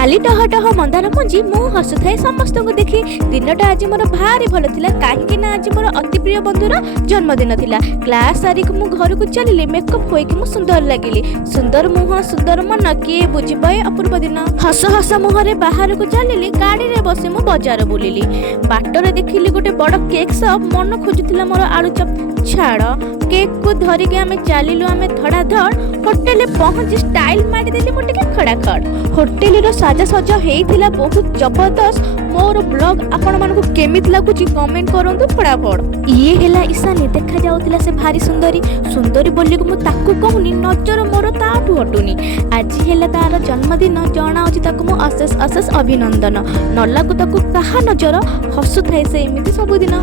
नाली टह टह मंदार मंजी मु हसुए समस्त को देखी। दिनटा आज मोर भारी भल थिला कहीं आज मोर अति प्रिय बंधुर जन्मदिन थिला। क्लास सारिक मु घर को चलिली मेकअप होइक मु सुंदर लगिली। सुंदर मुह सुंदर मन किए बुझिबे अपूर्व दिन। हस हस मुहरे बाहर को चलिली गाड़ी रे बसे मु बाजार बुलिली। बाटरे देखिली गोटे बड़ केक शॉप मन खोजुथिला मोर आलुचप। छाड़ केक को धरिके आमे चलिलु आमे धड़ाधड़ होटेल पहुंची स्टाइल मारी देली मोटे के खड़ाखड़। होटेल रो साजासजा हेइथिला बहुत जबरदस्त। मोर ब्लॉग आपण मानकु केमिति लागुची कमेंट करंतु फटाफट। ये हेला ईशानी देखा जाउतिला से भारी सुंदरी। सुंदरी बोली को मु ताकू कहूनी नजर मोर ताठू हटुनी। आज हेला तार जन्मदिन जणा अछि ताकू मु अशेष अशेष अभिनंदन। न लागु ताकू कहा नजर हसु थाए से एमिति सब दिन।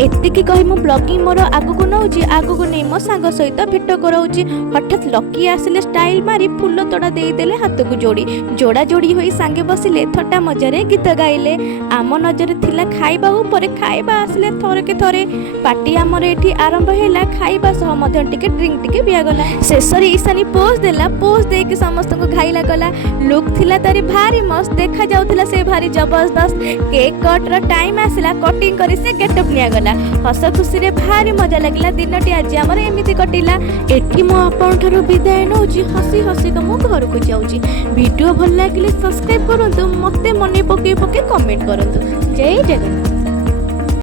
एतिकी कहि मु ब्लॉगिंग मोर आगु को नउची आगु को नै मो सांग सहित भेट कराउची। हठात लकी आसिले स्टाइल मारी फूल तोड़ा देई देले हाथ को जोड़ी। जोड़ा जोड़ी होई सांगे बसिले थट्टा मजारे गीत गाइले। आम नजर थिला खाइबा ऊपर खाइबा आसिले थरे के थरे। पार्टी आमर एठी आरंभ हैला खाइबा सह मध्य टिके ड्रिंक टिके बिया गला। शेषरे ईशानी पोज देला। पोज दे के समस्त को खाइला गला। लुक थिला तारी भारी मस्त देखा जाउथिला से भारी जबरदस्त। केक कट रो टाइम आसिला कटिंग करी से गेटअप निया गला। हस खुशी रे भारी मजा लागला। दिनटी आज आमर एमिति कटिला। एठी मो आपन थारो विदाय नउची हसी हसी को मो घर को जाउची। वीडियो भल लागिले सब्सक्राइब करंतु मते मने पके पके कमेंट करंतु। जय जगन्नाथ।